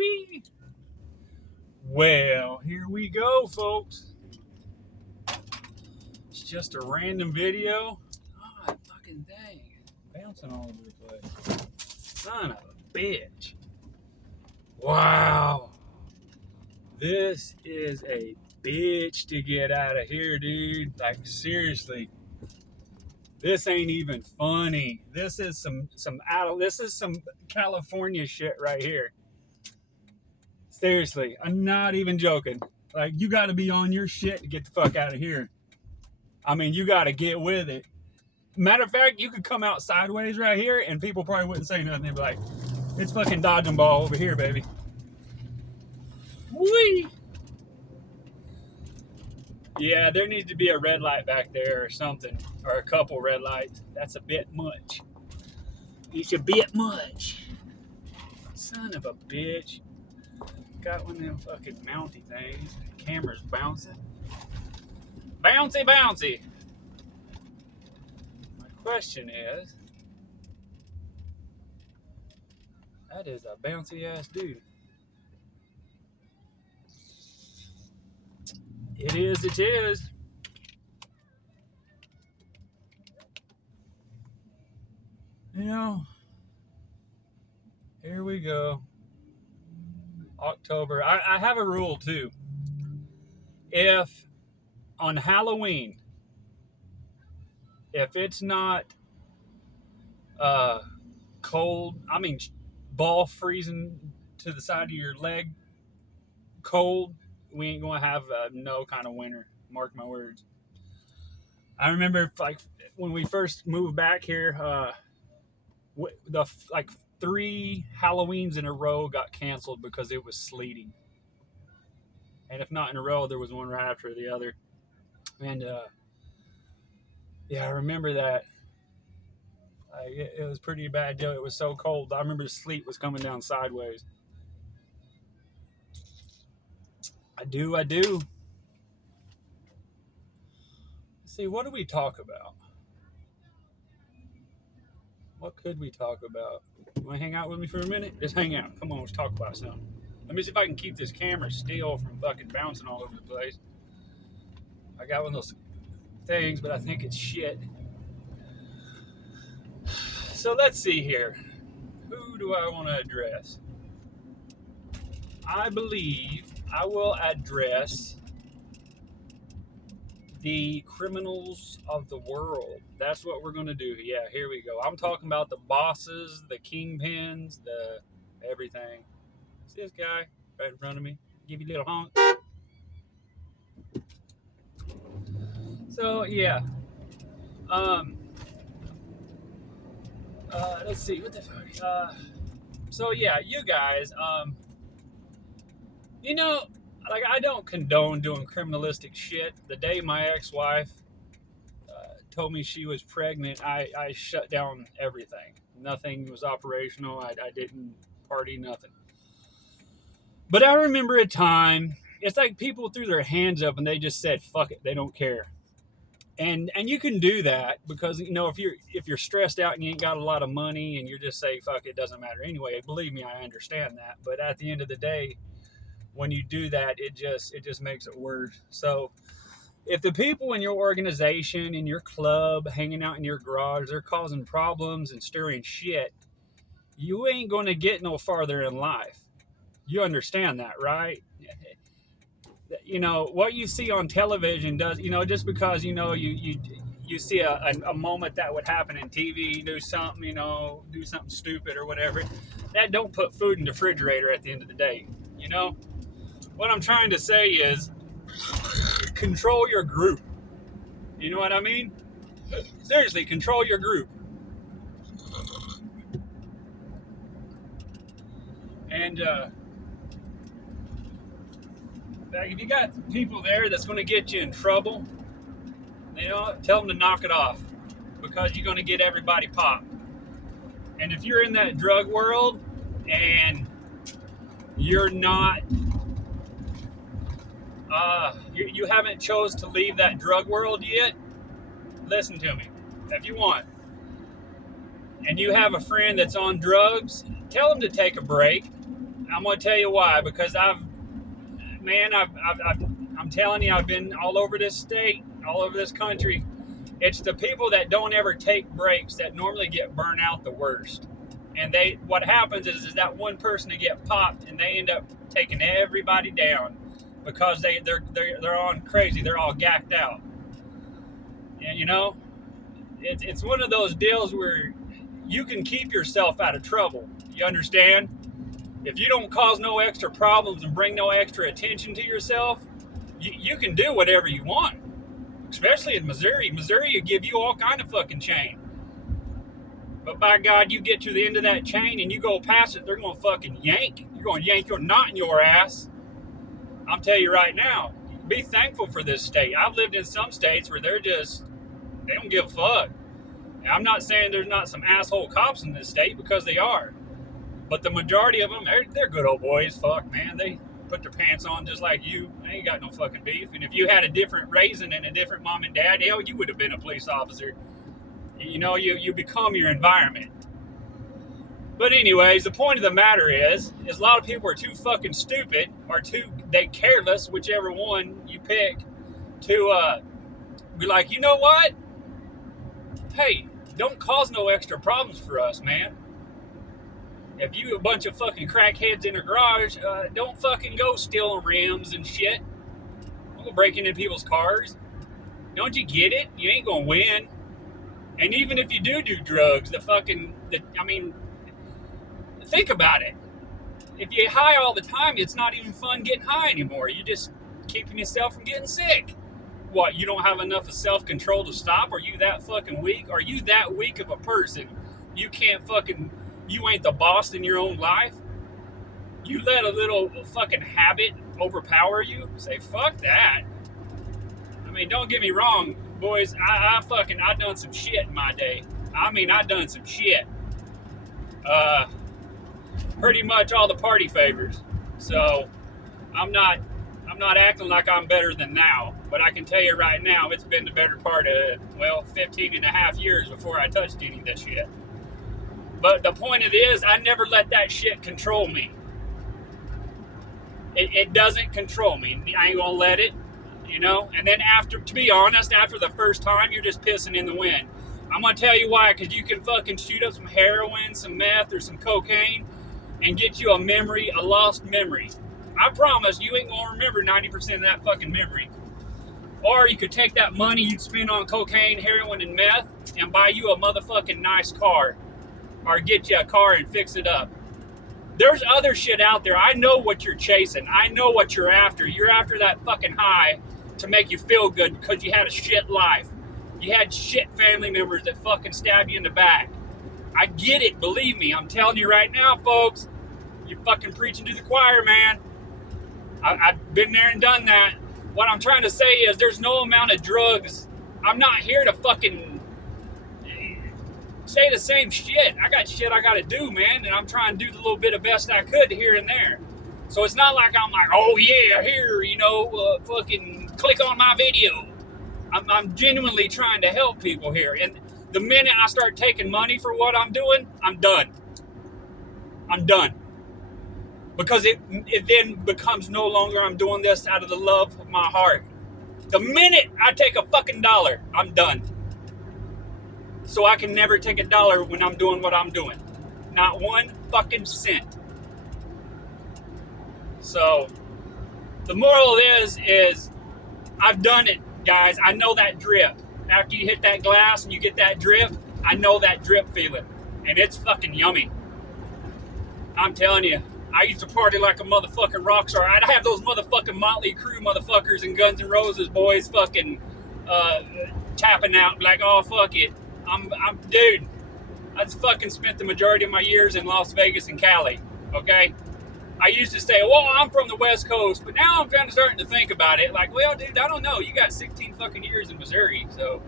Wee. Well, here we go, folks. It's just a random video. Oh, fucking thing. Bouncing all over the place. Son of a bitch. Wow. This is a bitch to get out of here, dude. Like, seriously. This ain't even funny. This is some California shit right here. Seriously, I'm not even joking. Like, you got to be on your shit to get the fuck out of here. I mean, you got to get with it. Matter of fact, you could come out sideways right here, and people probably wouldn't say nothing. They'd be like, "It's fucking dodging ball over here, baby." Whee! Yeah, there needs to be a red light back there or something, or a couple red lights. That's a bit much. It's a bit much. Son of a bitch. Got one of them fucking mounty things. The camera's bouncing. Bouncy, bouncy. My question is, that is a bouncy ass dude. It is, it is. You know, here we go. October. I have a rule too. If on Halloween, if it's not cold, I mean ball freezing to the side of your leg, cold, we ain't gonna have no kind of winter. Mark my words. I remember like when we first moved back here, the like 3 Halloweens in a row got canceled because it was sleeting. And if not in a row, there was one right after the other. And yeah, I remember that. It was pretty bad deal. It was so cold. I remember the sleet was coming down sideways. I do. Let's see, what do we talk about? What could we talk about? You want to hang out with me for a minute? Just hang out. Come on, let's talk about something. Let me see if I can keep this camera still from fucking bouncing all over the place. I got one of those things, but I think it's shit. So let's see here. Who do I want to address? I believe I will address the criminals of the world. That's what we're going to do. Yeah, here we go. I'm talking about the bosses, the kingpins, the everything. See this guy right in front of me? Give you a little honk. So, yeah. Let's see. What the fuck? So, yeah, you guys, you know, like, I don't condone doing criminalistic shit. The day my ex-wife told me she was pregnant, I shut down everything. Nothing was operational. I didn't party, nothing. But I remember a time, it's like people threw their hands up and they just said, fuck it, they don't care. And you can do that because, you know, if you're stressed out and you ain't got a lot of money and you're just saying, fuck it, doesn't matter anyway. Believe me, I understand that. But at the end of the day, when you do that, it just makes it worse. So if the people in your organization, in your club, hanging out in your garage, they're causing problems and stirring shit, you ain't going to get no farther in life. You understand that, right? You know, what you see on television does, you know, just because, you know, you see a moment that would happen in TV, do something, you know, do something stupid or whatever, that don't put food in the refrigerator at the end of the day, you know? What I'm trying to say is control your group. You know what I mean? Seriously, control your group. And if you got people there that's going to get you in trouble, you know, tell them to knock it off because you're going to get everybody popped. And if you're in that drug world and you're not, you haven't chose to leave that drug world yet, listen to me. If you want, and you have a friend that's on drugs, tell them to take a break. I'm gonna tell you why. Because I'm telling you, I've been all over this state, all over this country. It's the people that don't ever take breaks that normally get burnt out the worst. And what happens is that one person to get popped, and they end up taking everybody down because they're on crazy. They're all gacked out. And you know, it's one of those deals where you can keep yourself out of trouble. You understand? If you don't cause no extra problems and bring no extra attention to yourself, you can do whatever you want. Especially in Missouri. Missouri will give you all kind of fucking chain. But by God, you get to the end of that chain and you go past it, they're going to fucking yank. You're going to yank your knot in your ass. I'm telling you right now, be thankful for this state. I've lived in some states where they don't give a fuck. And I'm not saying there's not some asshole cops in this state, because they are. But the majority of them, they're good old boys. Fuck, man. They put their pants on just like you. They ain't got no fucking beef. And if you had a different raising and a different mom and dad, hell, you would have been a police officer. You know, you become your environment. But anyways, the point of the matter is a lot of people are too fucking stupid, or they careless, whichever one you pick, to be like, you know what? Hey, don't cause no extra problems for us, man. If you a bunch of fucking crackheads in a garage, don't fucking go stealing rims and shit. Don't go breaking into people's cars. Don't you get it? You ain't gonna win. And even if you do drugs, think about it. If you high all the time, it's not even fun getting high anymore. You're just keeping yourself from getting sick. What, you don't have enough of self-control to stop? Are you that fucking weak? Are you that weak of a person? You ain't the boss in your own life? You let a little fucking habit overpower you? Say, fuck that. I mean, don't get me wrong, boys. I done some shit in my day. I done some shit. Pretty much all the party favors. So, I'm not acting like I'm better than now. But I can tell you right now, it's been the better part of, 15 and a half years before I touched any of this shit. But the point of it is, I never let that shit control me. It doesn't control me. I ain't gonna let it, you know? And then to be honest, after the first time, you're just pissing in the wind. I'm gonna tell you why, because you can fucking shoot up some heroin, some meth, or some cocaine, and get you a lost memory. I promise you ain't gonna remember 90% of that fucking memory. Or you could take that money you'd spend on cocaine, heroin, and meth, and buy you a motherfucking nice car. Or get you a car and fix it up. There's other shit out there. I know what you're chasing. I know what you're after. You're after that fucking high to make you feel good because you had a shit life. You had shit family members that fucking stabbed you in the back. I get it. Believe me. I'm telling you right now, folks. You're fucking preaching to the choir, man. I've been there and done that. What I'm trying to say is there's no amount of drugs. I'm not here to fucking say the same shit. I got shit I gotta do, man, and I'm trying to do the little bit of best I could here and there. So it's not like I'm like, oh yeah, here, fucking click on my video. I'm genuinely trying to help people here. And the minute I start taking money for what I'm doing, I'm done. I'm done. Because it then becomes no longer I'm doing this out of the love of my heart. The minute I take a fucking dollar, I'm done. So I can never take a dollar when I'm doing what I'm doing. Not one fucking cent. So, the moral is I've done it, guys. I know that drip. After you hit that glass and you get that drip, I know that drip feeling. And it's fucking yummy. I'm telling you, I used to party like a motherfucking rock star. I'd have those motherfucking Motley Crue motherfuckers and Guns N' Roses boys fucking tapping out like, oh, fuck it. Dude, I just fucking spent the majority of my years in Las Vegas and Cali, okay? I used to say, well, I'm from the West Coast, but now I'm kind of starting to think about it. Like, well, dude, I don't know. You got 16 fucking years in Missouri, so.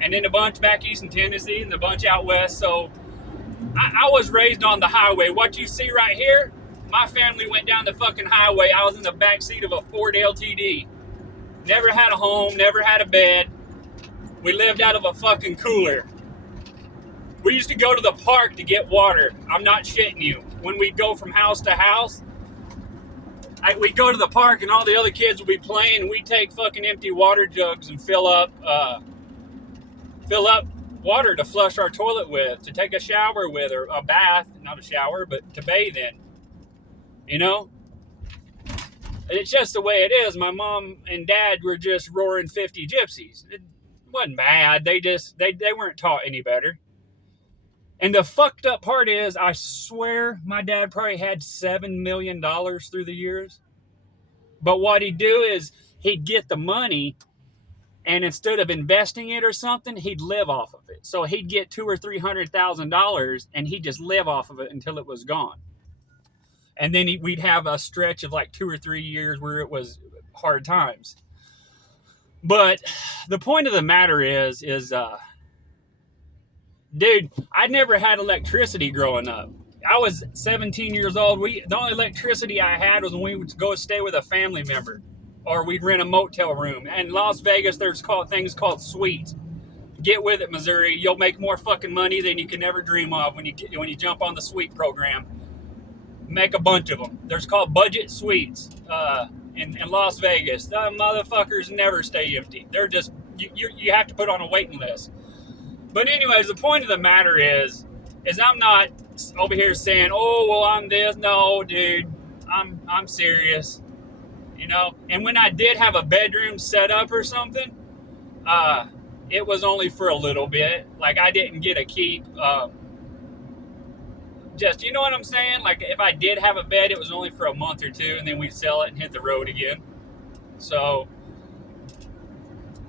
And then a bunch back east in Tennessee and a bunch out west, so. I was raised on the highway. What you see right here, my family went down the fucking highway. I was in the back seat of a Ford LTD. Never had a home, never had a bed. We lived out of a fucking cooler. We used to go to the park to get water. I'm not shitting you. When we'd go from house to house, we'd go to the park and all the other kids would be playing, and we'd take fucking empty water jugs and fill up water to flush our toilet with, to take a shower with, or a bath, not a shower, but to bathe in. You know? It's just the way it is. My mom and dad were just roaring 50 gypsies. It wasn't bad. They weren't taught any better. And the fucked up part is, I swear my dad probably had $7 million through the years. But what he'd do is he'd get the money, and instead of investing it or something, he'd live off of it. So he'd get $200,000 or $300,000, and he'd just live off of it until it was gone. And then we'd have a stretch of like 2 or 3 years where it was hard times. But the point of the matter is, dude, I never had electricity growing up. I was 17 years old. The only electricity I had was when we would go stay with a family member, or we'd rent a motel room. And in Las Vegas, there's things called suites. Get with it, Missouri. You'll make more fucking money than you can ever dream of when you jump on the suite program. Make a bunch of them. There's called budget suites in Las Vegas. The motherfuckers never stay empty. They're just, you have to put on a waiting list. But anyways, the point of the matter is I'm not over here saying, oh, well, I'm this. No, dude, I'm serious. You know? And when I did have a bedroom set up or something, it was only for a little bit. Like, I didn't get a keep. Just, you know what I'm saying? Like, if I did have a bed, it was only for a month or two, and then we'd sell it and hit the road again. So,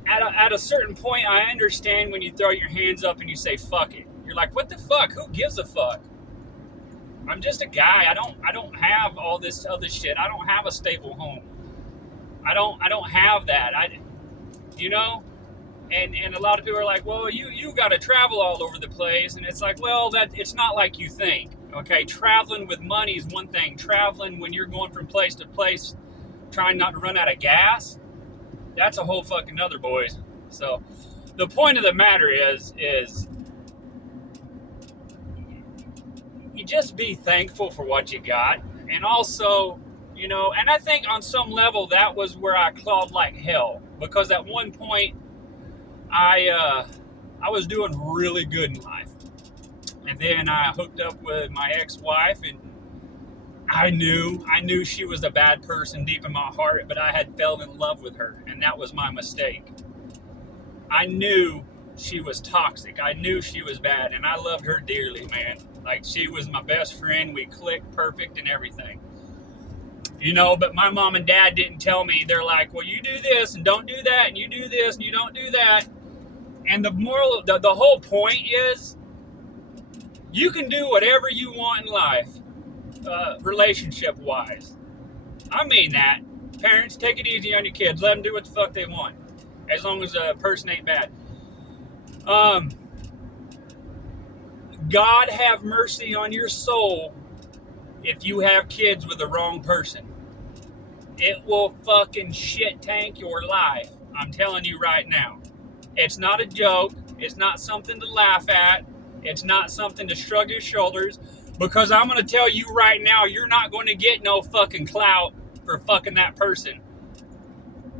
at a certain point, I understand when you throw your hands up and you say, fuck it. You're like, what the fuck? Who gives a fuck? I'm just a guy. I don't have all this other shit. I don't have a stable home. I don't have that. You know? And a lot of people are like, well, you got to travel all over the place. And it's like, well, it's not like you think. Okay, traveling with money is one thing. Traveling when you're going from place to place, trying not to run out of gas, that's a whole fucking other, boys. So the point of the matter is you just be thankful for what you got. And also, you know, and I think on some level that was where I clawed like hell, because at one point I was doing really good in life. And then I hooked up with my ex-wife, and I knew she was a bad person deep in my heart, but I had fell in love with her, and that was my mistake. I knew she was toxic. I knew she was bad, and I loved her dearly, man. Like, she was my best friend. We clicked perfect and everything. You know, but my mom and dad didn't tell me. They're like, well, you do this and don't do that, and you do this and you don't do that. And the whole point is, you can do whatever you want in life, relationship-wise. I mean that. Parents, take it easy on your kids. Let them do what the fuck they want, as long as the person ain't bad. God have mercy on your soul if you have kids with the wrong person. It will fucking shit tank your life. I'm telling you right now. It's not a joke. It's not something to laugh at. It's not something to shrug your shoulders, because I'm going to tell you right now, you're not going to get no fucking clout for fucking that person.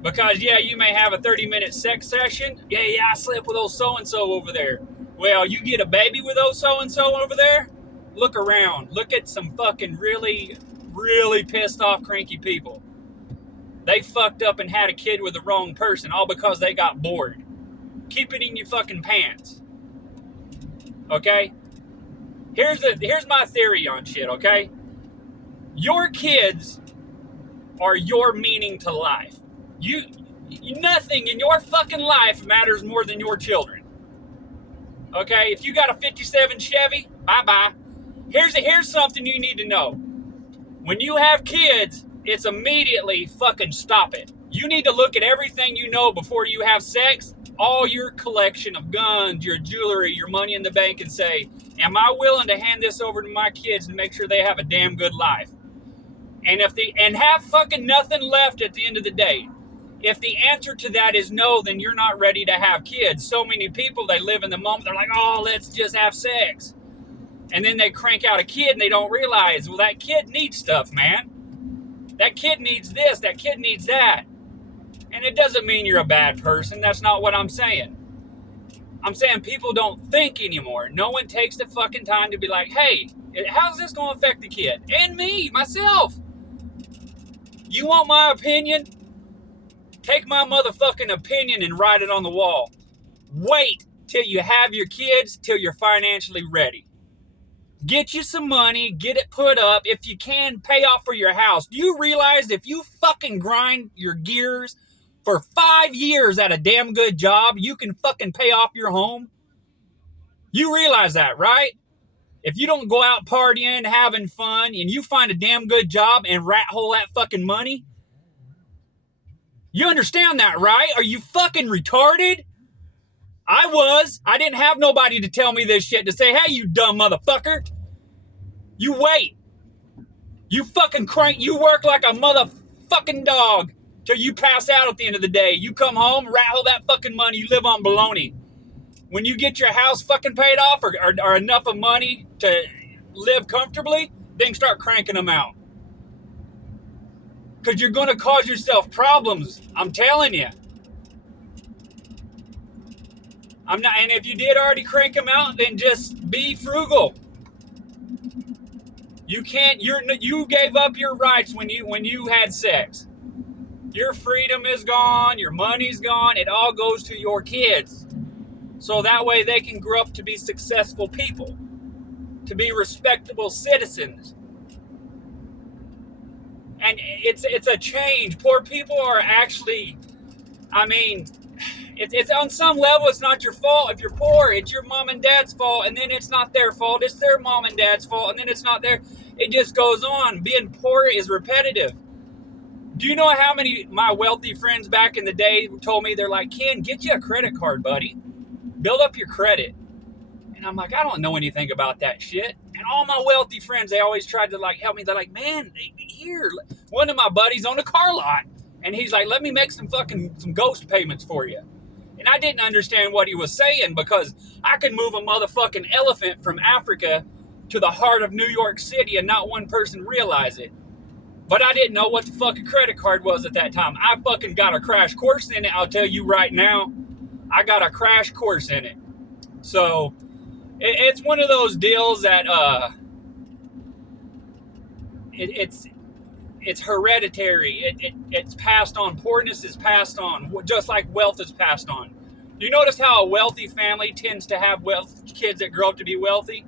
Because, yeah, you may have a 30-minute sex session. Yeah, I slept with old so-and-so over there. Well, you get a baby with old so-and-so over there? Look around. Look at some fucking really, really pissed off, cranky people. They fucked up and had a kid with the wrong person, all because they got bored. Keep it in your fucking pants. Okay? Here's my theory on shit, okay? Your kids are your meaning to life. Nothing in your fucking life matters more than your children. Okay? If you got a 57 Chevy, bye-bye. Here's something you need to know. When you have kids, it's immediately fucking stop it. You need to look at everything you know before you have sex, all your collection of guns, your jewelry, your money in the bank, and say, am I willing to hand this over to my kids and make sure they have a damn good life? And have fucking nothing left at the end of the day. If the answer to that is no, then you're not ready to have kids. So many people, they live in the moment. They're like, oh, let's just have sex. And then they crank out a kid and they don't realize, well, that kid needs stuff, man. That kid needs this, that kid needs that. And it doesn't mean you're a bad person. That's not what I'm saying. I'm saying people don't think anymore. No one takes the fucking time to be like, hey, how's this going to affect the kid? And me, myself. You want my opinion? Take my motherfucking opinion and write it on the wall. Wait till you have your kids, till you're financially ready. Get you some money, get it put up. If you can, pay off for your house. Do you realize if you fucking grind your gears for 5 years at a damn good job, you can fucking pay off your home? You realize that, right? If you don't go out partying, having fun, and you find a damn good job and rat hole that fucking money, you understand that, right? Are you fucking retarded? I was. I didn't have nobody to tell me this shit to say, hey, you dumb motherfucker. You wait. You fucking crank. You work like a motherfucking dog till you pass out at the end of the day. You come home, rattle that fucking money. You live on baloney. When you get your house fucking paid off or enough of money to live comfortably, then start cranking them out. Because you're going to cause yourself problems. I'm telling you. And if you did already crank them out, then just be frugal. You can't. You gave up your rights when you had sex. Your freedom is gone. Your money's gone. It all goes to your kids, so that way they can grow up to be successful people, to be respectable citizens. And it's a change. Poor people are actually. I mean. It's on some level, it's not your fault. If you're poor, it's your mom and dad's fault, and then it's not their fault. It's their mom and dad's fault, and then it's not their. It just goes on. Being poor is repetitive. Do you know how many my wealthy friends back in the day told me, they're like, Ken, get you a credit card, buddy. Build up your credit. And I'm like, I don't know anything about that shit. And all my wealthy friends, they always tried to like help me. They're like, man, here. One of my buddies owned a car lot, and he's like, let me make some ghost payments for you. And I didn't understand what he was saying, because I could move a motherfucking elephant from Africa to the heart of New York City and not one person realize it. But I didn't know what the fucking credit card was at that time. I fucking got a crash course in it. I'll tell you right now, I got a crash course in it. So it's one of those deals that it's hereditary. It's passed on. Poorness is passed on, just like wealth is passed on. You notice how a wealthy family tends to have kids that grow up to be wealthy?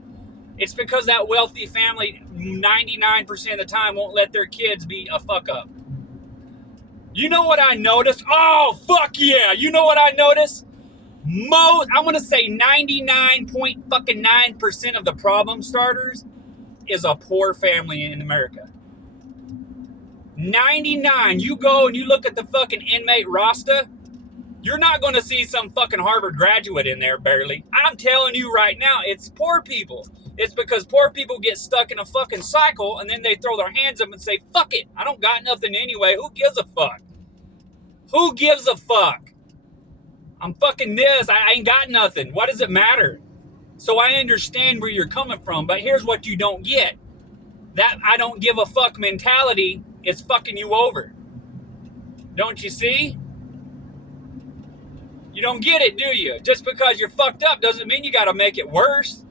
It's because that wealthy family 99% of the time won't let their kids be a fuck up. You know what I noticed? Oh, fuck yeah. You know what I noticed? I'm going to say 99.9% of the problem starters is a poor family in America. 99. You go and you look at the fucking inmate roster, you're not going to see some fucking Harvard graduate in there, barely. I'm telling you right now, it's poor people. It's because poor people get stuck in a fucking cycle, and then they throw their hands up and say, fuck it, I don't got nothing anyway. Who gives a fuck? Who gives a fuck? I'm fucking this. I ain't got nothing. What does it matter? So I understand where you're coming from, but here's what you don't get. That I don't give a fuck mentality is fucking you over. Don't you see? You don't get it, do you? Just because you're fucked up doesn't mean you gotta make it worse.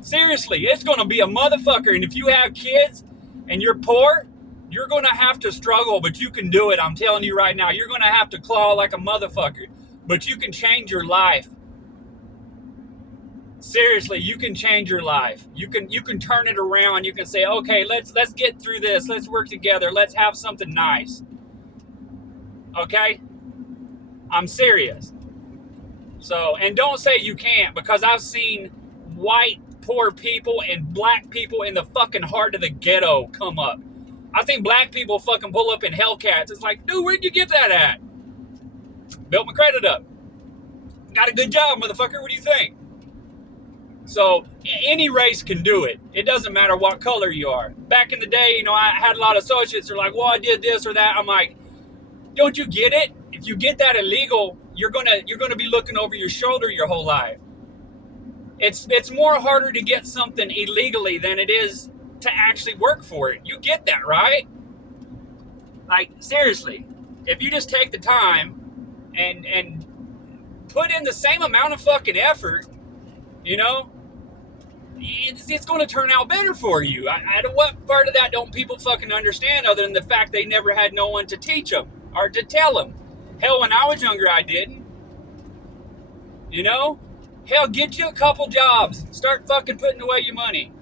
Seriously, it's gonna be a motherfucker, and if you have kids and you're poor, you're gonna have to struggle, but you can do it. I'm telling you right now, you're gonna have to claw like a motherfucker, but you can change your life. Seriously, you can change your life. You can turn it around. You can say, okay, let's get through this. Let's work together. Let's have something nice. Okay? I'm serious. So, and don't say you can't, because I've seen white poor people and black people in the fucking heart of the ghetto come up. I think black people fucking pull up in Hellcats. It's like, dude, where'd you get that at? Built my credit up. Got a good job, motherfucker. What do you think? So any race can do it. It doesn't matter what color you are. Back in the day, I had a lot of associates who are like, well, I did this or that. I'm like, don't you get it? If you get that illegal, you're gonna be looking over your shoulder your whole life. It's more harder to get something illegally than it is to actually work for it. You get that, right? Like, seriously, if you just take the time and put in the same amount of fucking effort, you know, it's going to turn out better for you. What part of that don't people fucking understand other than the fact they never had no one to teach them or to tell them? Hell, when I was younger, I didn't. You know? Hell, get you a couple jobs. Start fucking putting away your money.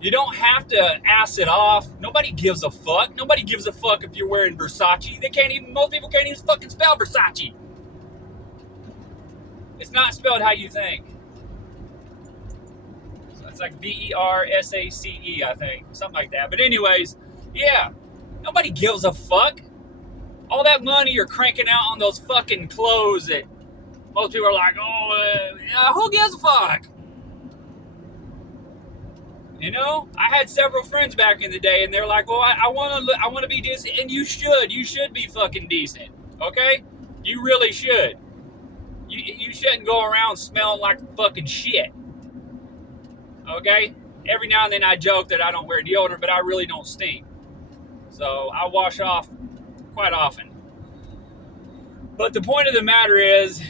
You don't have to ass it off. Nobody gives a fuck. Nobody gives a fuck if you're wearing Versace. Most people can't even fucking spell Versace. It's not spelled how you think. So it's like Versace, I think. Something like that. But anyways, yeah. Nobody gives a fuck. All that money you're cranking out on those fucking clothes that most people are like, who gives a fuck? You know, I had several friends back in the day, and they're like, "Well, I want to be decent," and you should be fucking decent, okay? You really should. You shouldn't go around smelling like fucking shit, okay? Every now and then I joke that I don't wear deodorant, but I really don't stink, so I wash off quite often. But the point of the matter is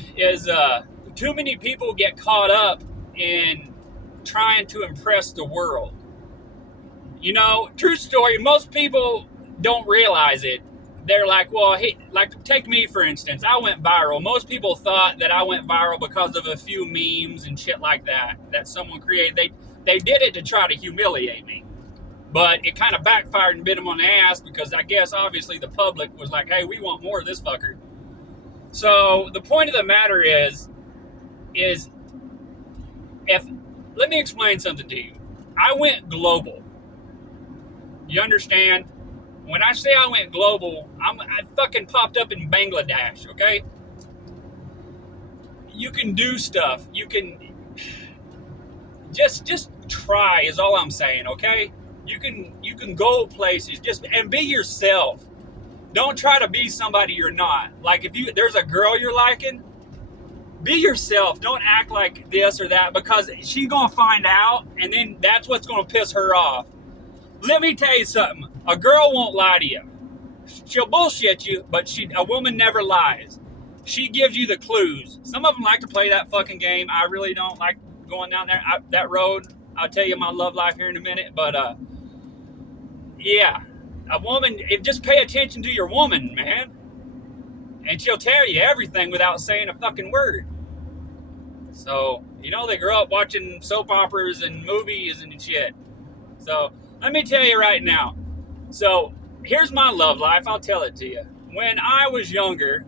too many people get caught up in trying to impress the world. You know, true story, most people don't realize it. They're like, well, hey, like take me for instance, I went viral. Most people thought that I went viral because of a few memes and shit like that someone created. They did it to try to humiliate me. But it kind of backfired and bit them on the ass because I guess obviously the public was like, hey, we want more of this fucker. So the point of the matter is let me explain something to you. I went global. You understand? When I say I went global, I fucking popped up in Bangladesh, okay? You can do stuff. You can just try is all I'm saying, okay? You can go places and be yourself. Don't try to be somebody you're not. Like if there's a girl you're liking, be yourself. Don't act like this or that because she's going to find out and then that's what's going to piss her off. Let me tell you something. A girl won't lie to you. She'll bullshit you, but a woman never lies. She gives you the clues. Some of them like to play that fucking game. I really don't like going down that road. I'll tell you my love life here in a minute. But, yeah. A woman, just pay attention to your woman, man. And she'll tell you everything without saying a fucking word. So, you know, they grow up watching soap operas and movies and shit. So, let me tell you right now. So, here's my love life. I'll tell it to you. When I was younger,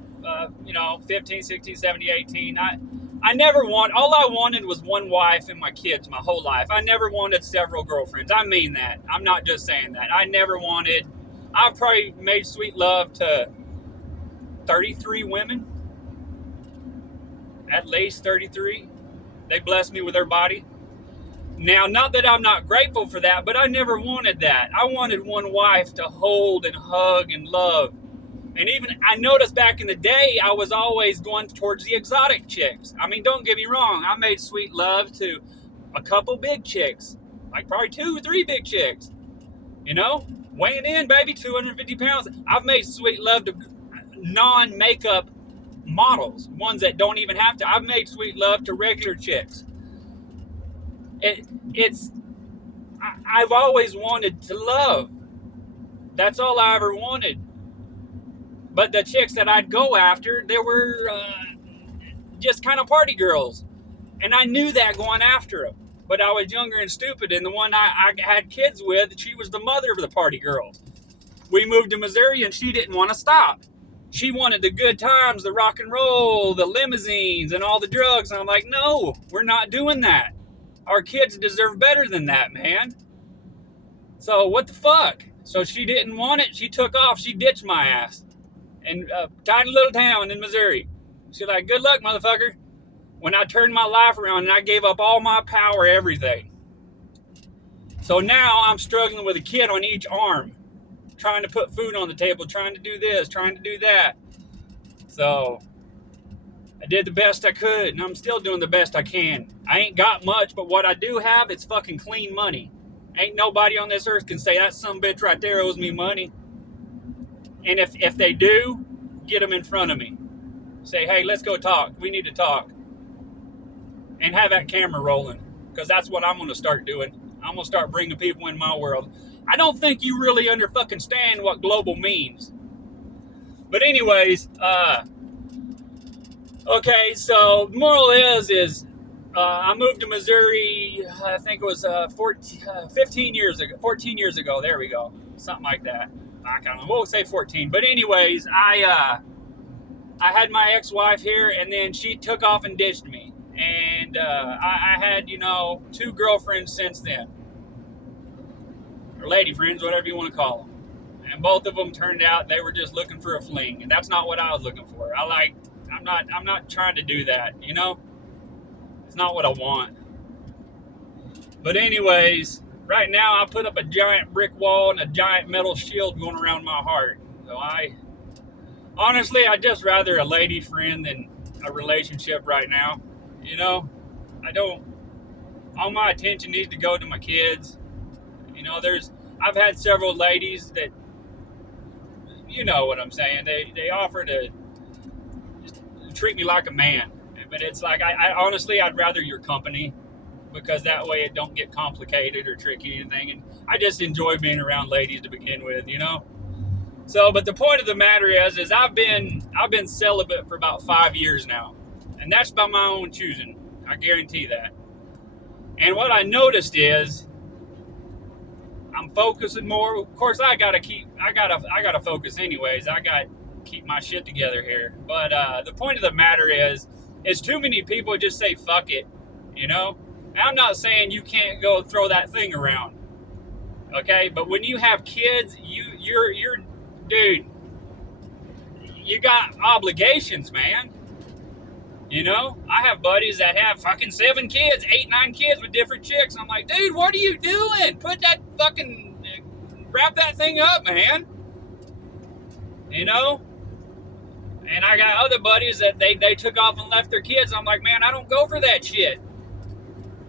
15, 16, 17, 18, I never all I wanted was one wife and my kids my whole life. I never wanted several girlfriends. I mean that. I'm not just saying that. I've probably made sweet love to 33 women. At least 33. They blessed me with their body. Now, not that I'm not grateful for that, but I never wanted that. I wanted one wife to hold and hug and love. And even, I noticed back in the day, I was always going towards the exotic chicks. I mean, don't get me wrong. I made sweet love to a couple big chicks. Like probably 2 or 3 big chicks. You know? Weighing in, baby, 250 pounds. I've made sweet love to non-makeup models. Ones that don't even have to. I've made sweet love to regular chicks. I've always wanted to love. That's all I ever wanted. But the chicks that I'd go after, they were just kind of party girls. And I knew that going after them. But I was younger and stupid. And the one I had kids with, she was the mother of the party girls. We moved to Missouri and she didn't want to stop. She wanted the good times, the rock and roll, the limousines, and all the drugs. And I'm like, no, we're not doing that. Our kids deserve better than that, man. So what the fuck? So she didn't want it. She took off. She ditched my ass. In a tiny little town in Missouri. She's like, good luck, motherfucker. When I turned my life around and I gave up all my power, everything. So now I'm struggling with a kid on each arm. Trying to put food on the table, trying to do this, trying to do that. So I did the best I could, and I'm still doing the best I can. I ain't got much, but what I do have, it's fucking clean money. Ain't nobody on this earth can say that some bitch right there owes me money. And if they do, get them in front of me. Say, hey, let's go talk. We need to talk. And have that camera rolling, because that's what I'm going to start doing. I'm going to start bringing people in my world. I don't think you really understand what global means. But anyways, okay, so the moral is I moved to Missouri, I think it was 15 years ago, 14 years ago, there we go, something like that. I don't know, we'll say 14. But anyways, I had my ex-wife here, and then she took off and ditched me. And I had, 2 girlfriends since then. Or lady friends, whatever you want to call them. And both of them turned out they were just looking for a fling. And that's not what I was looking for. I'm not trying to do that, It's not what I want. But anyways, right now I put up a giant brick wall and a giant metal shield going around my heart. So honestly, I'd just rather a lady friend than a relationship right now. All my attention needs to go to my kids. I've had several ladies that, you know what I'm saying, they offer to just treat me like a man. But it's like, I honestly, I'd rather your company, because that way it don't get complicated or tricky or anything. And I just enjoy being around ladies to begin with, So, but the point of the matter is I've been celibate for about 5 years now. And that's by my own choosing. I guarantee that. And what I noticed is I'm focusing more. Of course, I gotta focus anyways. I got to keep my shit together here. But the point of the matter is too many people just say fuck it, And I'm not saying you can't go throw that thing around, okay? But when you have kids, you're dude, you got obligations, man. I have buddies that have fucking 7 kids, 8, 9 kids with different chicks. And I'm like, dude, what are you doing? Wrap that thing up, man. And I got other buddies that they took off and left their kids. I'm like, man, I don't go for that shit.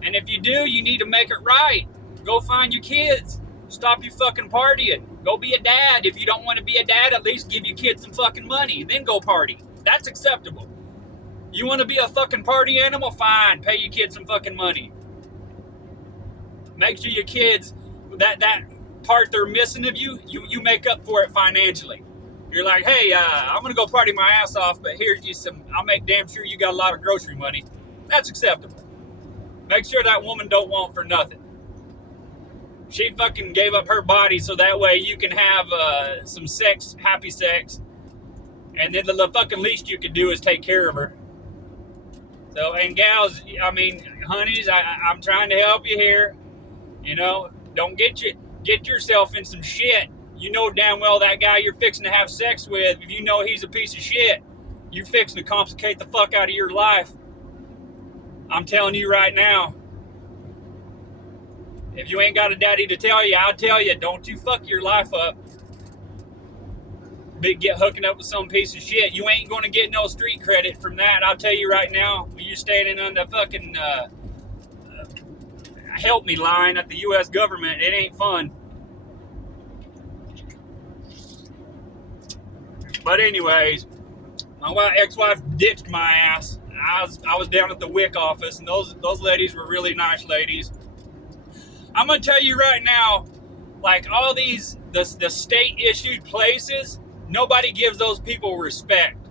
And if you do, you need to make it right. Go find your kids. Stop you fucking partying. Go be a dad. If you don't want to be a dad, at least give your kids some fucking money. Then go party. That's acceptable. You want to be a fucking party animal? Fine. Pay your kids some fucking money. Make sure your kids, that part they're missing of you make up for it financially. You're like, hey, I'm going to go party my ass off, but here's you I'll make damn sure you got a lot of grocery money. That's acceptable. Make sure that woman don't want for nothing. She fucking gave up her body so that way you can have some sex, happy sex. And then the fucking least you could do is take care of her. So, and gals, honeys, I'm trying to help you here. Don't get yourself in some shit. You know damn well that guy you're fixing to have sex with, if you know he's a piece of shit, you're fixing to complicate the fuck out of your life. I'm telling you right now. If you ain't got a daddy to tell you, I'll tell you, don't you fuck your life up. Get hooking up with some piece of shit. You ain't going to get no street credit from that. I'll tell you right now, when you're standing on the fucking help me line at the U.S. government, it ain't fun. But anyways, my ex-wife ditched my ass. I was down at the WIC office, and those ladies were really nice ladies. I'm going to tell you right now, like all the state-issued places, nobody gives those people respect.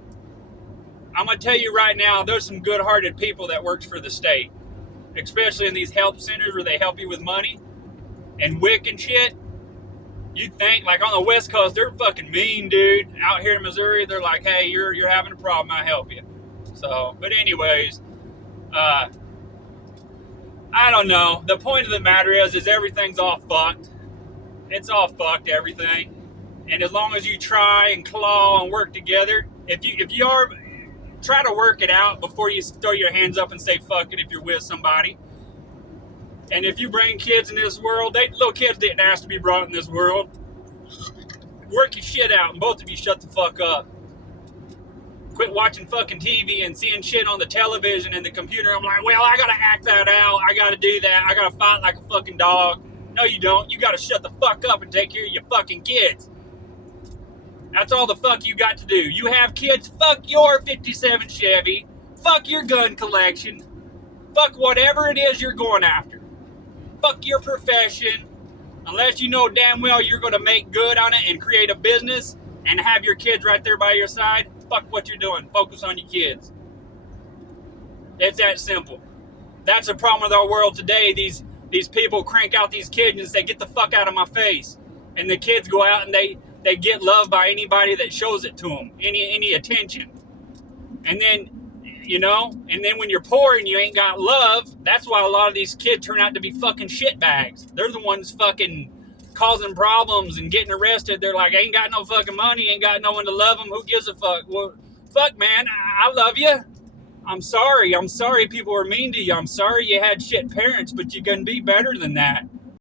I'm going to tell you right now, there's some good-hearted people that works for the state, especially in these help centers where they help you with money and WIC and shit. You think, like on the West Coast, they're fucking mean, dude. Out here in Missouri, they're like, hey, you're having a problem, I'll help you. So, but anyways, I don't know. The point of the matter is everything's all fucked. It's all fucked, everything. And as long as you try and claw and work together, if you are, try to work it out before you throw your hands up and say fuck it if you're with somebody. And if you bring kids in this world, little kids didn't ask to be brought in this world. Work your shit out, and both of you shut the fuck up. Quit watching fucking TV and seeing shit on the television and the computer. I'm like, well, I gotta act that out. I gotta do that. I gotta fight like a fucking dog. No, you don't. You gotta shut the fuck up and take care of your fucking kids. That's all the fuck you got to do. You have kids, fuck your 57 Chevy, fuck your gun collection, fuck whatever it is you're going after. Fuck your profession, unless you know damn well you're going to make good on it and create a business and have your kids right there by your side. Fuck what you're doing. Focus on your kids. It's that simple. That's the problem with our world today. These people crank out these kids and say, get the fuck out of my face. And the kids go out and they get loved by anybody that shows it to them, any attention. And then, and then when you're poor and you ain't got love, that's why a lot of these kids turn out to be fucking shitbags. They're the ones fucking causing problems and getting arrested. They're like, I ain't got no fucking money, ain't got no one to love them. Who gives a fuck? Well, fuck, man, I love you. I'm sorry people were mean to you. I'm sorry you had shit parents, but you can be better than that.